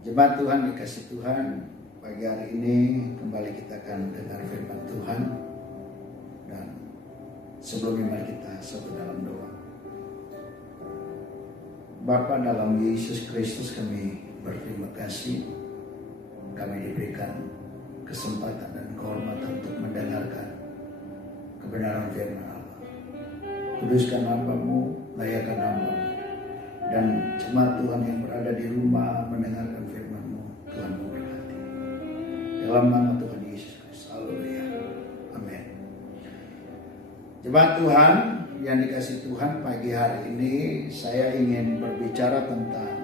Jemaat Tuhan dikasih Tuhan, pagi hari ini kembali kita akan dengar firman Tuhan. Dan sebelumnya mari kita satu dalam doa. Bapa dalam Yesus Kristus, kami berterima kasih kami diberikan kesempatan dan kehormatan untuk mendengarkan kebenaran firman Allah. Kuduskan hamba-Mu, layakan hamba-Mu, dan jemaat Tuhan yang berada di rumah mendengarkan firman-Mu, Tuhan memberkati. Dalam nama Tuhan Yesus Kristus, haleluya, amin. Jemaat Tuhan yang dikasih Tuhan, pagi hari ini saya ingin berbicara tentang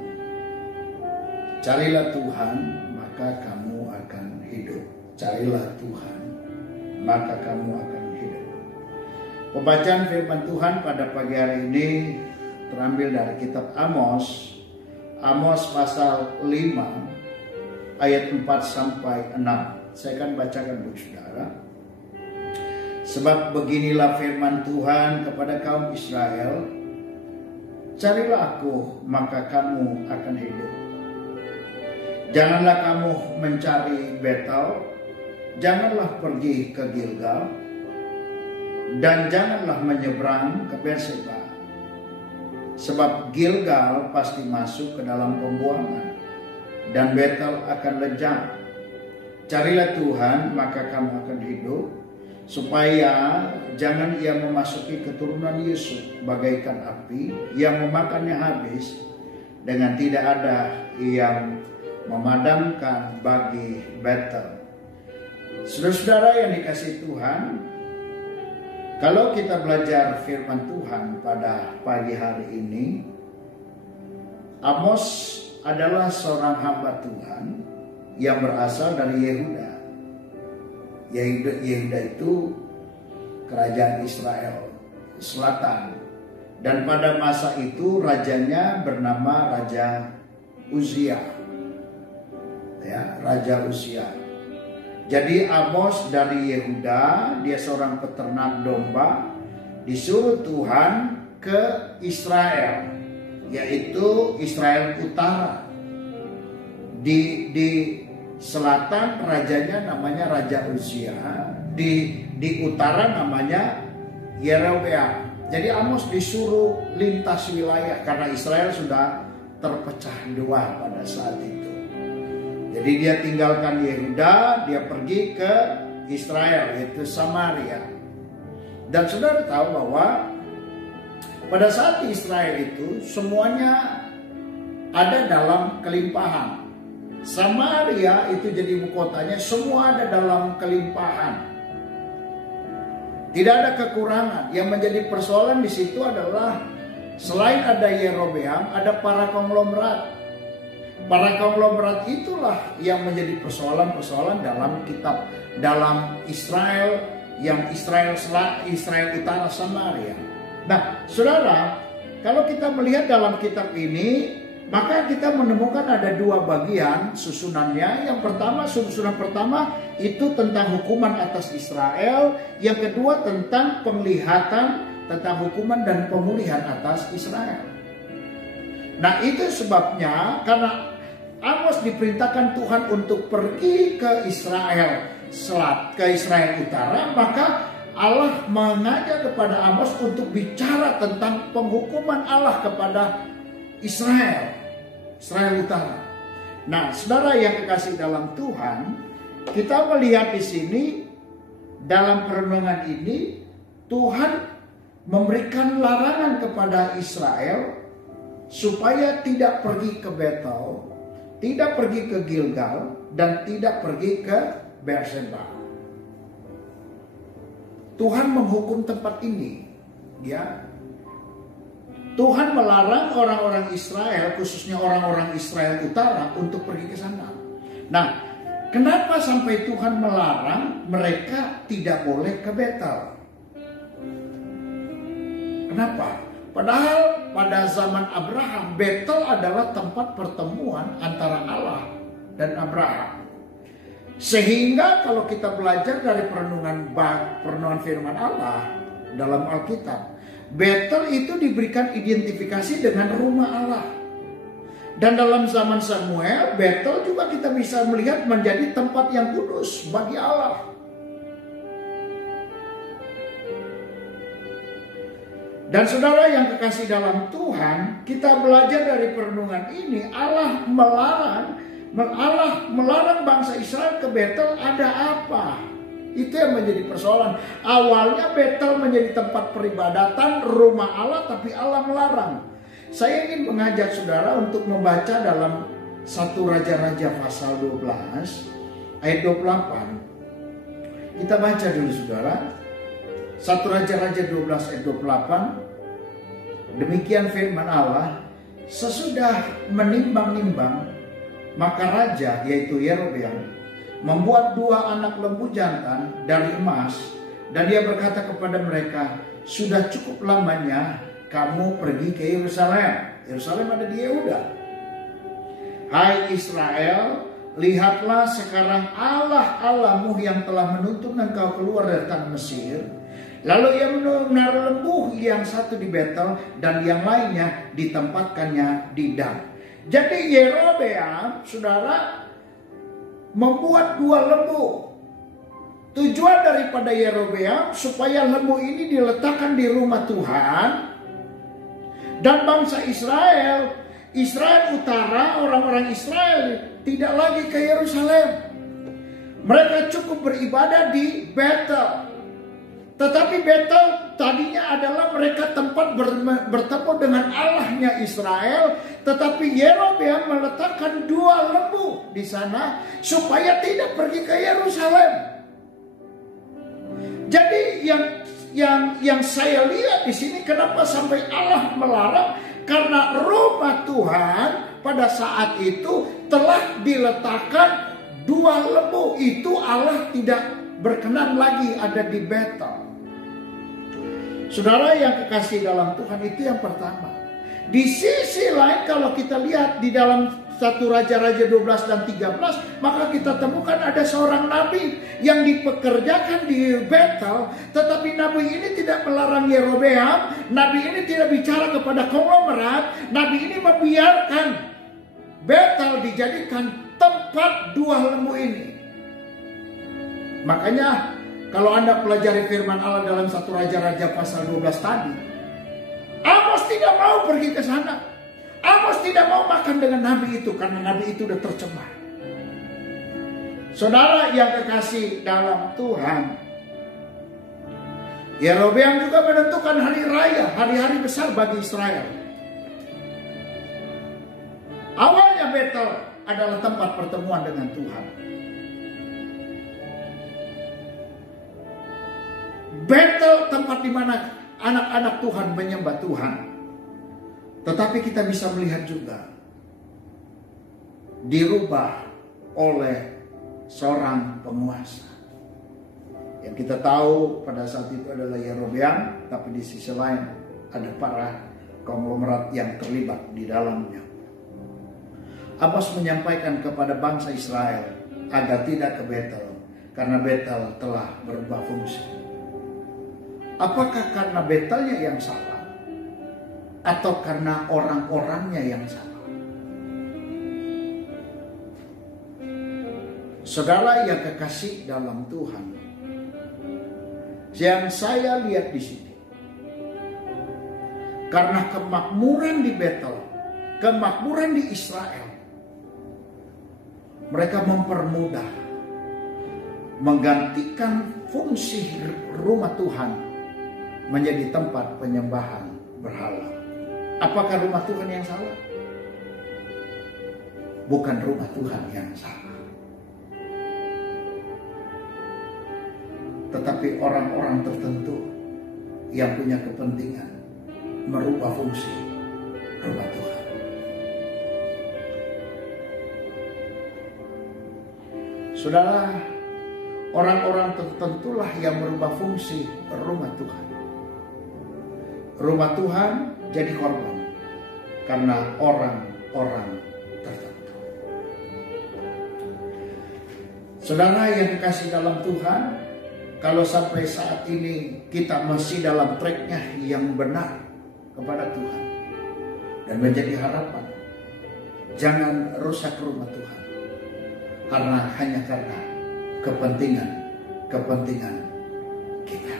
carilah Tuhan maka kamu akan hidup. Carilah Tuhan maka kamu akan hidup. Pembacaan firman Tuhan pada pagi hari ini terambil dari kitab Amos. Amos pasal 5 ayat 4 sampai 6. Saya akan bacakan buat saudara. Sebab beginilah firman Tuhan kepada kaum Israel, carilah aku maka kamu akan hidup. Janganlah kamu mencari Betel, janganlah pergi ke Gilgal, dan janganlah menyeberang ke Berseba. Sebab Gilgal pasti masuk ke dalam pembuangan, dan Betel akan lejang. Carilah Tuhan maka kamu akan hidup, supaya jangan ia memasuki keturunan Yusuf bagaikan api yang memakannya habis, dengan tidak ada yang memadamkan bagi Betel. Saudara-saudara yang dikasihi Tuhan, kalau kita belajar firman Tuhan pada pagi hari ini, Amos adalah seorang hamba Tuhan yang berasal dari Yehuda. Yehuda itu kerajaan Israel Selatan, dan pada masa itu rajanya bernama Raja Uzia, Raja Uzia. Jadi Amos dari Yehuda, dia seorang peternak domba, disuruh Tuhan ke Israel, yaitu Israel Utara. Di selatan rajanya namanya Raja Uzia, di utara namanya Yerobeam. Jadi Amos disuruh lintas wilayah karena Israel sudah terpecah dua pada saat itu. Jadi dia tinggalkan Yehuda, dia pergi ke Israel, yaitu Samaria. Dan saudara tahu bahwa pada saat di Israel itu semuanya ada dalam kelimpahan. Samaria itu jadi ibu kotanya, semua ada dalam kelimpahan. Tidak ada kekurangan. Yang menjadi persoalan di situ adalah selain ada Yerobeam, ada para konglomerat. Para konglomerat itulah yang menjadi persoalan-persoalan dalam Israel, yang Israel Utara Samaria. Nah, saudara, kalau kita melihat dalam kitab ini, maka kita menemukan ada dua bagian susunannya. Susunan pertama itu tentang hukuman atas Israel. Yang kedua tentang penglihatan tentang hukuman dan pemulihan atas Israel. Nah, itu sebabnya karena Amos diperintahkan Tuhan untuk pergi ke Israel Utara, maka Allah mengajak kepada Amos untuk bicara tentang penghukuman Allah kepada Israel Utara. Nah, saudara yang kekasih dalam Tuhan, kita melihat di sini dalam perenungan ini Tuhan memberikan larangan kepada Israel supaya tidak pergi ke Betel, tidak pergi ke Gilgal, dan tidak pergi ke Berseba. Tuhan menghukum tempat ini, ya. Tuhan melarang orang-orang Israel, khususnya orang-orang Israel Utara, untuk pergi ke sana. Nah, kenapa sampai Tuhan melarang mereka tidak boleh ke Betel? Kenapa? Padahal pada zaman Abraham, Betel adalah tempat pertemuan antara Allah dan Abraham. Sehingga kalau kita belajar dari perenungan firman Allah dalam Alkitab, Betel itu diberikan identifikasi dengan rumah Allah. Dan dalam zaman Samuel, Betel juga kita bisa melihat menjadi tempat yang kudus bagi Allah. Dan saudara yang kekasih dalam Tuhan, kita belajar dari perenungan ini, Allah melarang bangsa Israel ke Betel ada apa? Itu yang menjadi persoalan. Awalnya Betel menjadi tempat peribadatan, rumah Allah, tapi Allah melarang. Saya ingin mengajak saudara untuk membaca dalam 1 Raja-Raja pasal 12 ayat 28. Kita baca dulu saudara. 1 Raja-Raja 12 ayat 28. Demikian firman Allah, sesudah menimbang-nimbang, maka raja yaitu Yerobeam membuat 2 anak lembu jantan dari emas, dan dia berkata kepada mereka, sudah cukup lamanya kamu pergi ke Yerusalem. Yerusalem ada di Yehuda. Hai Israel, lihatlah sekarang Allah Allahmu yang telah menuntun engkau keluar dari tanah Mesir. Lalu ia menaruh lembu yang satu di Betel dan yang lainnya ditempatkannya di Dan. Jadi Yerobeam, saudara, membuat 2 lembu. Tujuan daripada Yerobeam supaya lembu ini diletakkan di rumah Tuhan. Dan bangsa Israel utara, orang-orang Israel tidak lagi ke Yerusalem. Mereka cukup beribadah di Betel. Tetapi Betel tadinya adalah mereka tempat bertemu dengan Allahnya Israel. Tetapi Yerobeam meletakkan 2 lembu di sana supaya tidak pergi ke Yerusalem. Jadi yang saya lihat di sini, kenapa sampai Allah melarang? Karena rumah Tuhan pada saat itu telah diletakkan 2 lembu. Itu Allah tidak berkenan lagi ada di Betel. Saudara yang kekasih dalam Tuhan, itu yang pertama. Di sisi lain kalau kita lihat di dalam 1 Raja-Raja 12 dan 13, maka kita temukan ada seorang nabi yang dipekerjakan di Betel. Tetapi nabi ini tidak melarang Yerobeam. Nabi ini tidak bicara kepada konglomerat. Nabi ini membiarkan Betel dijadikan tempat 2 lembu ini. Makanya kalau Anda pelajari firman Allah dalam 1 Raja-Raja pasal 12 tadi, Amos tidak mau pergi ke sana. Amos tidak mau makan dengan nabi itu karena nabi itu sudah tercemar. Saudara yang kekasih dalam Tuhan, Yerobeam juga menentukan hari raya, hari-hari besar bagi Israel. Awalnya Betel adalah tempat pertemuan dengan Tuhan. Betel tempat di mana anak-anak Tuhan menyembah Tuhan. Tetapi kita bisa melihat juga dirubah oleh seorang penguasa. Yang kita tahu pada saat itu adalah Yerobeam, tapi di sisi lain ada para konglomerat yang terlibat di dalamnya. Amos menyampaikan kepada bangsa Israel agar tidak ke Betel, karena Betel telah berubah fungsi. Apakah karena Betelnya yang salah, atau karena orang-orangnya yang salah? Saudara yang kekasih dalam Tuhan, yang saya lihat di sini, karena kemakmuran di Betel, kemakmuran di Israel, mereka mempermudah menggantikan fungsi rumah Tuhan menjadi tempat penyembahan berhala. Apakah rumah Tuhan yang salah? Bukan rumah Tuhan yang salah, tetapi orang-orang tertentu yang punya kepentingan merubah fungsi rumah Tuhan. Saudara, orang-orang tertentulah yang merubah fungsi rumah Tuhan. Rumah Tuhan jadi korban karena orang-orang tertentu. Saudara yang dikasih dalam Tuhan, kalau sampai saat ini kita masih dalam tracknya yang benar kepada Tuhan dan menjadi harapan, Jangan rusak rumah Tuhan. Hanya karena kepentingan kita.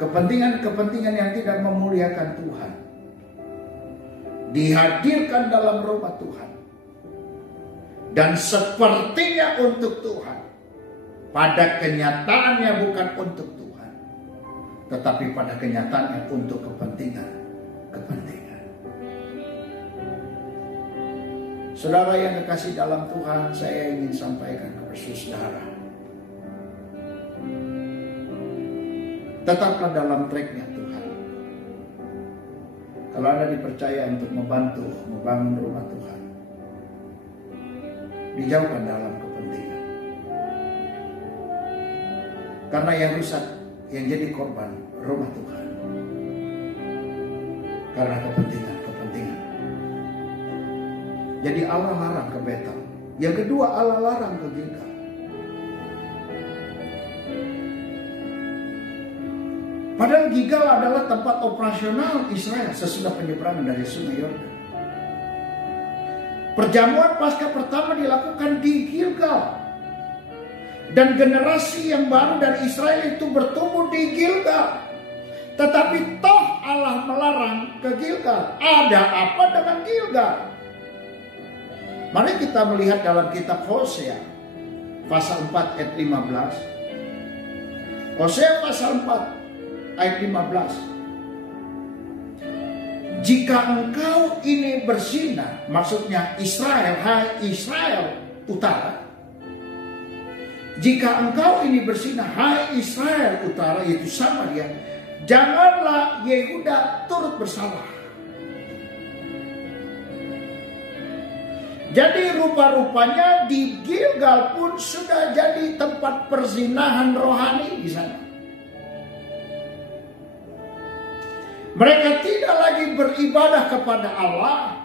Kepentingan yang tidak memuliakan Tuhan dihadirkan dalam rumah Tuhan. Dan sepertinya untuk Tuhan. Pada kenyataannya bukan untuk Tuhan. Tetapi pada kenyataannya untuk kepentingan. Saudara yang kekasih dalam Tuhan, saya ingin sampaikan kepada saudara. Tetaplah dalam tracknya Tuhan. Kalau Anda dipercaya untuk membantu membangun rumah Tuhan, dijauhkan dalam kepentingan. Karena yang rusak, yang jadi korban rumah Tuhan. Karena kepentingan. Jadi Allah larang ke Betel. Yang kedua, Allah larang ke Gilgal. Padahal Gilgal adalah tempat operasional Israel sesudah penyeberangan dari Sungai Yordan. Perjamuan Paskah pertama dilakukan di Gilgal. Dan generasi yang baru dari Israel itu bertumbuh di Gilgal. Tetapi toh Allah melarang ke Gilgal. Ada apa dengan Gilgal? Mari kita melihat dalam kitab Hosea pasal 4 ayat 15. Hosea pasal 4 ayat 15. Jika engkau ini bersinar, maksudnya Israel, hai Israel utara. Jika engkau ini bersinar, hai Israel utara, yaitu Samaria, janganlah Yehuda turut bersalah. Jadi rupa-rupanya di Gilgal pun sudah jadi tempat perzinahan rohani di sana. Mereka tidak lagi beribadah kepada Allah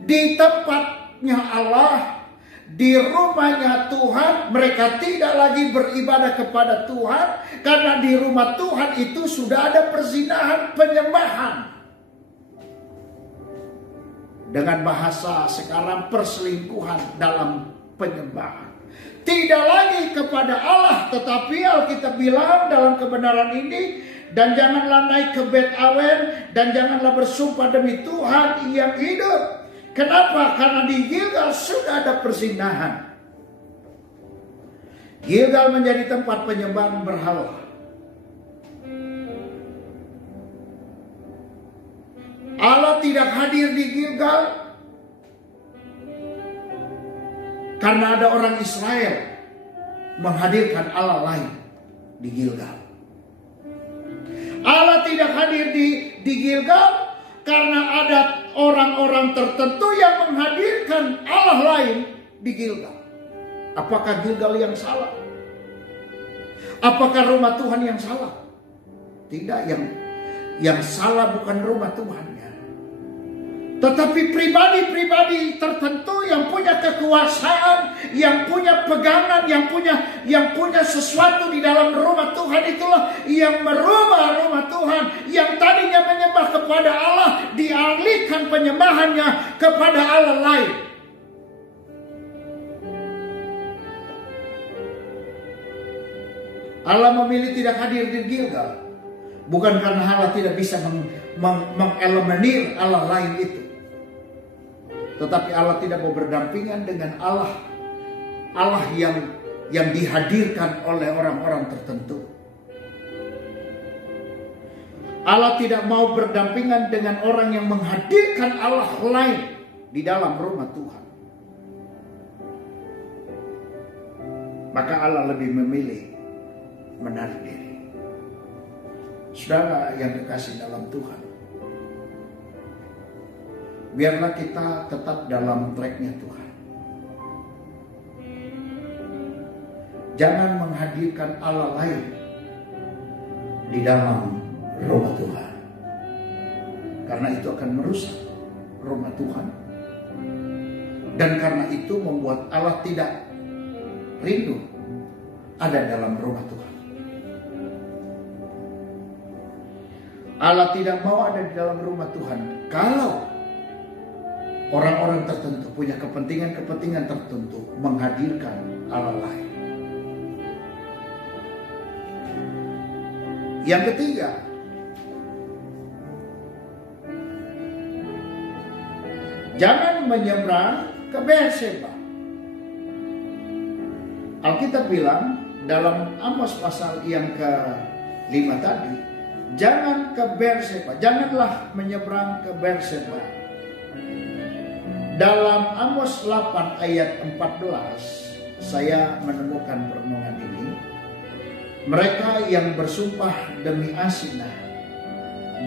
di tempatnya Allah, di rumahnya Tuhan. Mereka tidak lagi beribadah kepada Tuhan karena di rumah Tuhan itu sudah ada perzinahan, penyembahan. Dengan bahasa sekarang perselingkuhan dalam penyembahan. Tidak lagi kepada Allah, tetapi Alkitab bilang dalam kebenaran ini, dan janganlah naik ke Bet Awen, dan janganlah bersumpah demi Tuhan yang hidup. Kenapa? Karena di Gilgal sudah ada perzinahan. Gilgal menjadi tempat penyembahan berhala. Allah tidak hadir di Gilgal karena ada orang Israel menghadirkan Allah lain di Gilgal. Allah tidak hadir di Gilgal karena ada orang-orang tertentu yang menghadirkan Allah lain di Gilgal. Apakah Gilgal yang salah? Apakah rumah Tuhan yang salah? Tidak, yang salah bukan rumah Tuhannya. Tetapi pribadi-pribadi tertentu yang punya kekuasaan, yang punya pegangan, yang punya sesuatu di dalam rumah Tuhan, itulah yang merubah rumah Tuhan. Yang tadinya menyembah kepada Allah, dialihkan penyembahannya kepada Allah lain. Allah memilih tidak hadir di Gilgal, bukan karena Allah tidak bisa mengeliminir Allah lain itu. Tetapi Allah tidak mau berdampingan dengan Allah yang dihadirkan oleh orang-orang tertentu. Allah tidak mau berdampingan dengan orang yang menghadirkan Allah lain di dalam rumah Tuhan. Maka Allah lebih memilih menarik diri. Saudara yang dikasih dalam Tuhan, biarlah kita tetap dalam tracknya Tuhan. Jangan menghadirkan Allah lain di dalam rumah Tuhan, karena itu akan merusak rumah Tuhan. Dan karena itu membuat Allah tidak rindu ada dalam rumah Tuhan. Allah tidak mau ada di dalam rumah Tuhan Kalau orang-orang tertentu punya kepentingan-kepentingan tertentu menghadirkan Allah lain. Yang ketiga, jangan menyeberang ke Berseba. Alkitab bilang dalam Amos pasal yang ke-5 tadi, jangan ke Berseba, janganlah menyeberang ke Berseba. Dalam Amos 8 ayat 14, saya menemukan perenungan ini. Mereka yang bersumpah demi Asinah,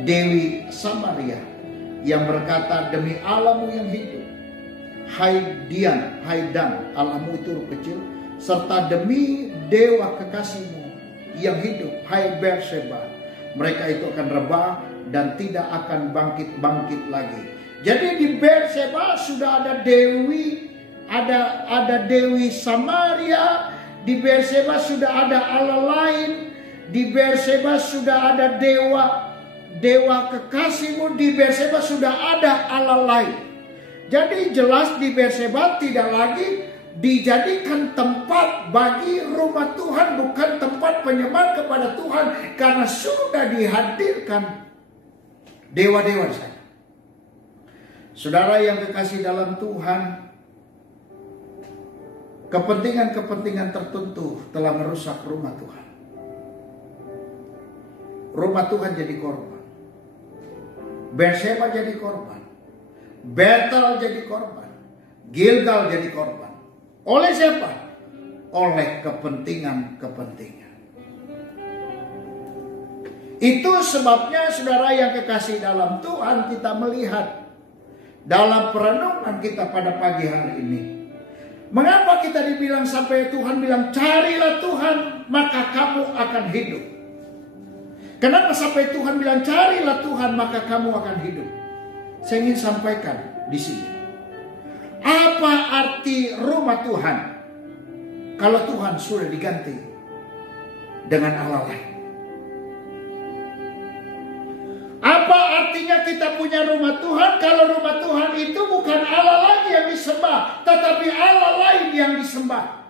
Dewi Samaria, yang berkata demi Allahmu yang hidup, hai Dian, hai Dan, Allahmu itu huruf kecil, serta demi dewa kekasihmu yang hidup, hai Berseba, mereka itu akan rebah dan tidak akan bangkit lagi. Jadi di Berseba sudah ada dewi, ada Dewi Samaria, di Berseba sudah ada Allah lain, di Berseba sudah ada dewa kekasihmu, di Berseba sudah ada Allah lain. Jadi jelas di Berseba tidak lagi dijadikan tempat bagi rumah Tuhan, bukan tempat penyembahan kepada Tuhan, karena sudah dihadirkan dewa-dewa di sana. Saudara yang kekasih dalam Tuhan, kepentingan-kepentingan tertentu telah merusak rumah Tuhan. Rumah Tuhan jadi korban. Berseba jadi korban. Betel jadi korban. Gilgal jadi korban. Oleh siapa? Oleh kepentingan-kepentingan. Itu sebabnya saudara yang kekasih dalam Tuhan, kita melihat dalam perenungan kita pada pagi hari ini, mengapa kita dibilang sampai Tuhan bilang carilah Tuhan maka kamu akan hidup. Kenapa sampai Tuhan bilang carilah Tuhan maka kamu akan hidup? Saya ingin sampaikan di sini. Apa arti rumah Tuhan kalau Tuhan sudah diganti dengan Allah lain? Apa artinya kita punya rumah Tuhan kalau rumah Tuhan itu bukan Allah lagi yang disembah, tetapi Allah lain yang disembah?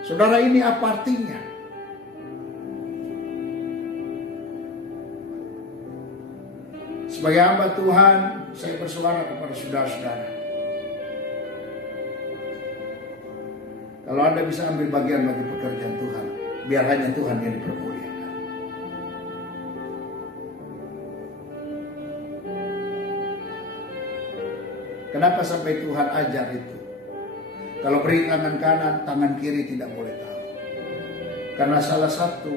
Saudara, ini apa artinya? Sebagai hamba Tuhan, saya bersuara kepada saudara-saudara. Kalau Anda bisa ambil bagian bagi pekerjaan Tuhan, biar hanya Tuhan yang dipermuliakan. Kenapa sampai Tuhan ajar itu? Kalau beri tangan kanan, tangan kiri tidak boleh tahu. Karena salah satu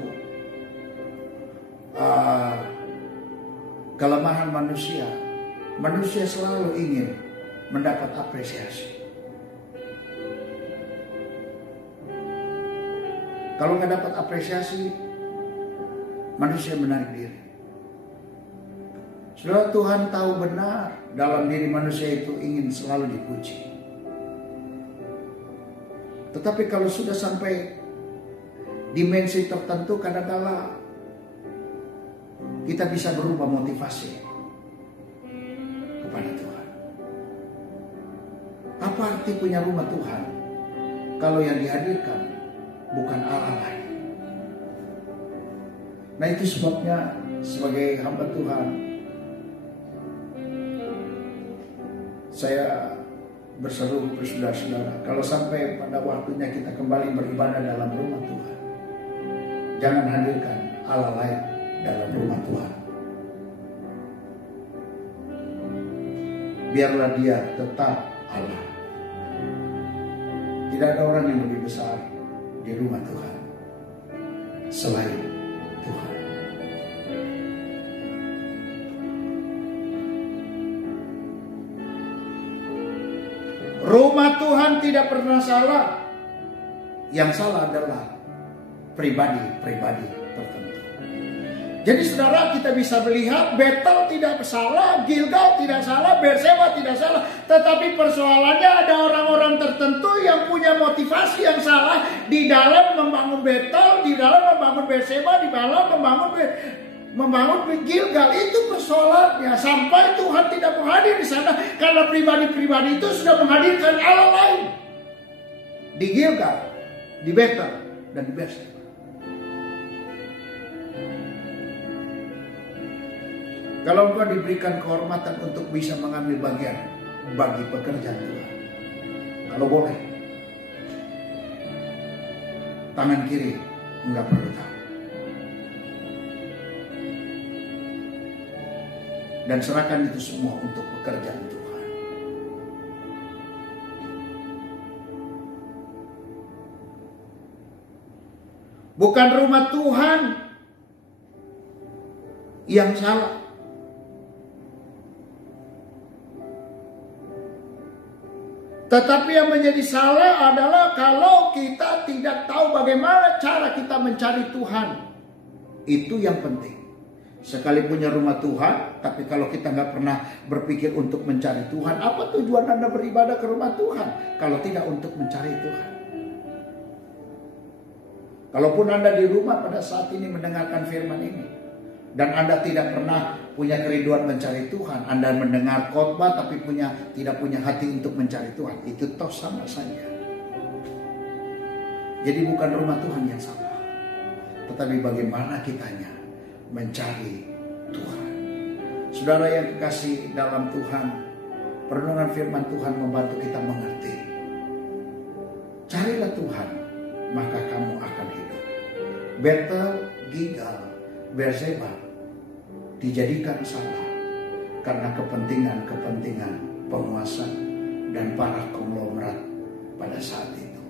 kelemahan manusia selalu ingin mendapat apresiasi. Kalau nggak dapat apresiasi, manusia menarik diri. Saudara, Tuhan tahu benar dalam diri manusia itu ingin selalu dipuji. Tetapi kalau sudah sampai dimensi tertentu, kadang-kala kita bisa berubah motivasi kepada Tuhan. Apa arti punya rumah Tuhan kalau yang dihadirkan bukan Allah lain? Nah, itu sebabnya sebagai hamba Tuhan, saya berseru kepada saudara-saudara, kalau sampai pada waktunya kita kembali beribadah dalam rumah Tuhan, jangan hadirkan Allah lain dalam rumah Tuhan. Biarlah dia tetap Allah. Tidak ada orang yang lebih besar di rumah Tuhan selain Tuhan. Rumah Tuhan tidak pernah salah. Yang salah adalah pribadi-pribadi tertentu. Jadi saudara, kita bisa melihat Betel tidak salah, Gilgal tidak salah, Berseba tidak salah. Tetapi persoalannya ada orang-orang tertentu yang punya motivasi yang salah di dalam membangun Betel, di dalam membangun Berseba, di dalam membangun membangun di Gilgal itu persoalannya. Sampai Tuhan tidak menghadir di sana karena pribadi-pribadi itu sudah menghadirkan Allah lain di Gilgal, di Betel, dan di Berseba. Kalau engkau diberikan kehormatan untuk bisa mengambil bagian bagi pekerjaan Tuhan, kalau boleh, tangan kiri enggak perlu tahu. Dan serahkan itu semua untuk pekerjaan Tuhan. Bukan rumah Tuhan yang salah. Tetapi yang menjadi salah adalah kalau kita tidak tahu bagaimana cara kita mencari Tuhan. Itu yang penting. Sekali punya rumah Tuhan, tapi kalau kita nggak pernah berpikir untuk mencari Tuhan, apa tujuan Anda beribadah ke rumah Tuhan kalau tidak untuk mencari Tuhan? Kalaupun Anda di rumah pada saat ini mendengarkan firman ini, dan Anda tidak pernah punya kerinduan mencari Tuhan, Anda mendengar khotbah tapi tidak punya hati untuk mencari Tuhan, itu toh sama saja. Jadi bukan rumah Tuhan yang salah, tetapi bagaimana kitanya mencari Tuhan. Saudara yang kekasih dalam Tuhan, perenungan firman Tuhan membantu kita mengerti. Carilah Tuhan, maka kamu akan hidup. Betel, Gilgal, Berseba dijadikan salah karena kepentingan-kepentingan penguasa dan para konglomerat pada saat itu.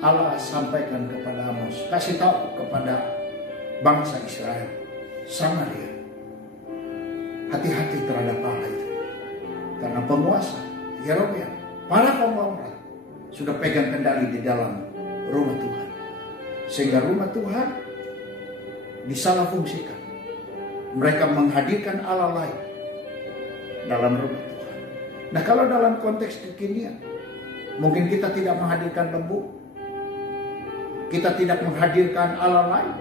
Allah sampaikan kepada Amos, kasih tahu kepada bangsa Israel, Samaria, hati-hati terhadap Allah itu. Karena penguasa, Yerobeam, para konglomerat sudah pegang kendali di dalam rumah Tuhan. Sehingga rumah Tuhan disalahfungsikan. Mereka menghadirkan Allah lain dalam rumah Tuhan. Nah, kalau dalam konteks kekinian, mungkin kita tidak menghadirkan lembu, kita tidak menghadirkan Allah lain.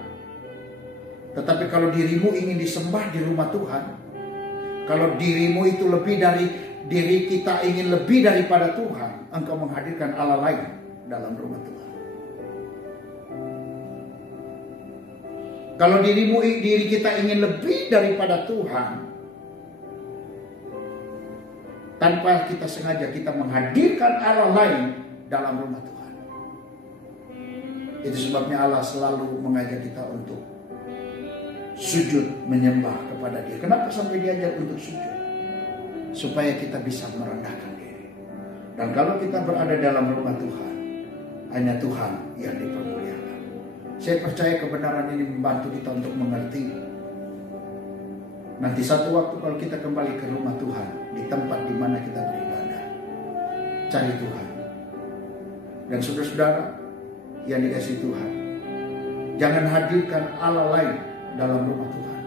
Tetapi kalau dirimu ingin disembah di rumah Tuhan, kalau dirimu itu lebih dari diri kita, ingin lebih daripada Tuhan, engkau menghadirkan Allah lain dalam rumah Tuhan. Kalau diri kita ingin lebih daripada Tuhan, tanpa kita sengaja kita menghadirkan Allah lain dalam rumah Tuhan. Itu sebabnya Allah selalu mengajak kita untuk sujud menyembah kepada Dia. Kenapa sampai diajak untuk sujud? Supaya kita bisa merendahkan diri. Dan kalau kita berada dalam rumah Tuhan, hanya Tuhan yang dipermuliakan. Saya percaya kebenaran ini membantu kita untuk mengerti. Nanti satu waktu kalau kita kembali ke rumah Tuhan, di tempat di mana kita beribadah, cari Tuhan. Dan saudara-saudara yang dikasihi Tuhan, jangan hadirkan Allah lain dalam rumah Tuhan.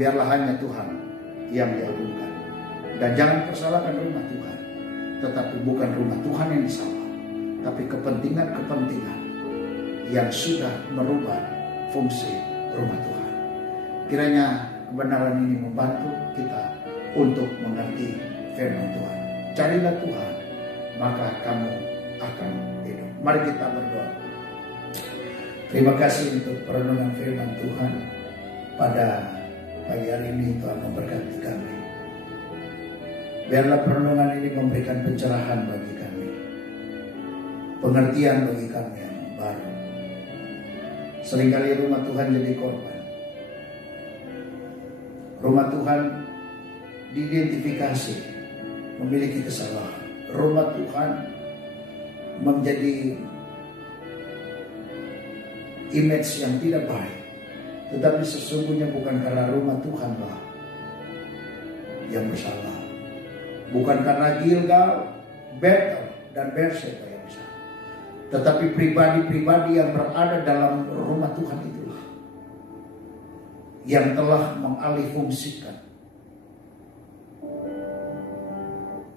Biarlah hanya Tuhan yang diagungkan. Dan jangan persalahkan rumah Tuhan. Tetapi bukan rumah Tuhan yang salah, tapi kepentingan-kepentingan yang sudah merubah fungsi rumah Tuhan. Kiranya kebenaran ini membantu kita untuk mengerti firman Tuhan. Carilah Tuhan, maka kamu akan hidup. Mari kita berdoa. Terima kasih untuk perenungan firman Tuhan pada pagi hari ini. Tuhan memberkati kami. Biarlah perenungan ini memberikan pencerahan bagi kami, pengertian bagi kami yang baru. Seringkali rumah Tuhan jadi korban. Rumah Tuhan diidentifikasi memiliki kesalahan. Rumah Tuhan menjadi image yang tidak baik. Tetapi sesungguhnya bukan karena rumah Tuhanlah yang bersalah. Bukan karena Gilgal, Betel, dan Berseba yang bersalah. Tetapi pribadi-pribadi yang berada dalam rumah Tuhan itulah yang telah mengalihfungsikan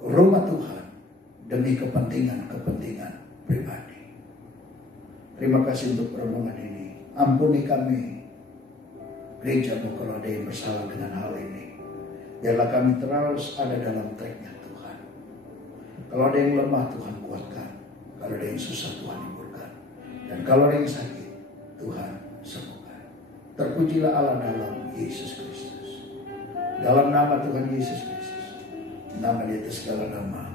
rumah Tuhan demi kepentingan-kepentingan pribadi. Terima kasih untuk perenungan ini. Ampuni kami, gereja-Mu, kalau ada yang bersalah dengan hal ini. Biarlah kami terus ada dalam track-Nya Tuhan. Kalau ada yang lemah, Tuhan kuatkan. Kalau ada yang susah, Tuhan hiburkan. Dan kalau ada yang sakit, Tuhan sembuhkan. Terpujilah Allah dalam Yesus Kristus. Dalam nama Tuhan Yesus Kristus, nama di atas segala nama,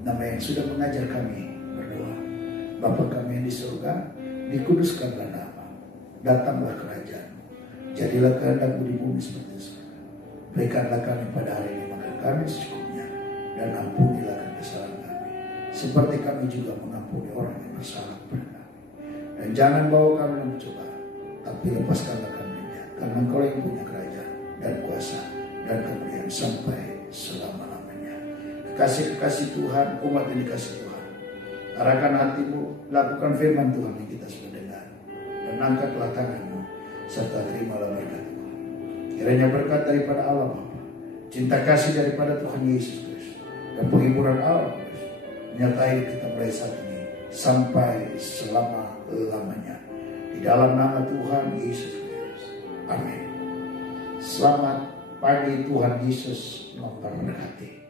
nama yang sudah mengajar kami berdoa. Bapa kami yang di surga, dikuduskanlah nama, datanglah kerajaan, jadilah kehendak-Mu di bumi seperti di surga. Berikanlah kami pada hari ini makan kami secukupnya, dan ampunilah kami kesalahan kami, seperti kami juga mengampuni orang yang bersalah kepada kami. Dan jangan bawa kami dalam pencobaan, tapi lepaskanlah kami dari jahat, karena Engkau yang punya kerajaan dan kuasa dan kemuliaan sampai selama-lamanya. Kekasih-kekasih Tuhan, umat yang dikasih Tuhan, arahkan hatimu, lakukan firman Tuhan yang kita sudah dengar, dan angkatlah tanganmu serta terimalah berkat Tuhan. Kiranya berkat daripada Allah Bapa, cinta kasih daripada Tuhan Yesus Kristus, dan penghiburan Allah Kristus menyertai kita mulai saat ini sampai selama-lamanya. Di dalam nama Tuhan Yesus Kristus. Amin. Selamat pagi, Tuhan Yesus memberkati.